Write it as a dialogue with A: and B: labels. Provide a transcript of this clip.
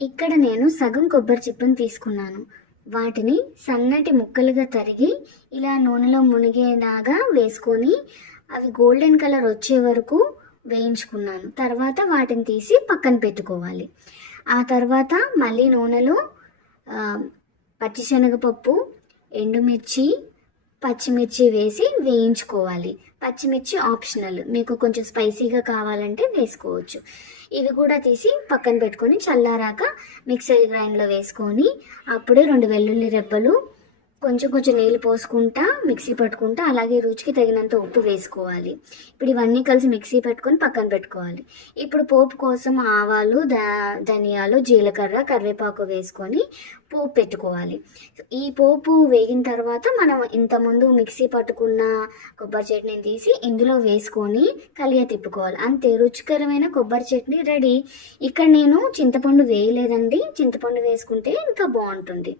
A: ఇక్కడ నేను సగం కొబ్బరి చిప్పను తీసుకున్నాను. వాటిని సన్నటి ముక్కలుగా తరిగి ఇలా నూనెలో మునిగేలాగా వేసుకొని అవి గోల్డెన్ కలర్ వచ్చే వరకు వేయించుకున్నాను. తర్వాత వాటిని తీసి పక్కన పెట్టుకోవాలి. ఆ తర్వాత మళ్ళీ నూనెలో పచ్చిశనగపప్పు ఎండుమిర్చి పచ్చిమిర్చి వేసి వేయించుకోవాలి. పచ్చిమిర్చి ఆప్షనల్. మీకు కొంచెం స్పైసీగా కావాలంటే వేసుకోవచ్చు. ఇవి కూడా తీసి పక్కన పెట్టుకొని చల్లారాక మిక్సర్ గ్రైండ్లో వేసుకొని అప్పుడే రెండు వెల్లుల్లి రెబ్బలు కొంచెం కొంచెం నీళ్ళు పోసుకుంటా మిక్సీ పట్టుకుంటా అలాగే రుచికి తగినంత ఉప్పు వేసుకోవాలి. ఇప్పుడు ఇవన్నీ కలిసి మిక్సీ పెట్టుకొని పక్కన పెట్టుకోవాలి. ఇప్పుడు పోపు కోసం ఆవాలు ధనియాలు జీలకర్ర కరివేపాకు వేసుకొని పోపు పెట్టుకోవాలి. ఈ పోపు వేగిన తర్వాత మనం ఇంతకుముందు మిక్సీ పట్టుకున్న కొబ్బరి చట్నీని తీసి ఇందులో వేసుకొని కలియ తిప్పుకోవాలి. అంతే రుచికరమైన కొబ్బరి చట్నీ రెడీ. ఇక్కడ నేను చింతపండు వేయలేదండి. చింతపండు వేసుకుంటే ఇంకా బాగుంటుంది.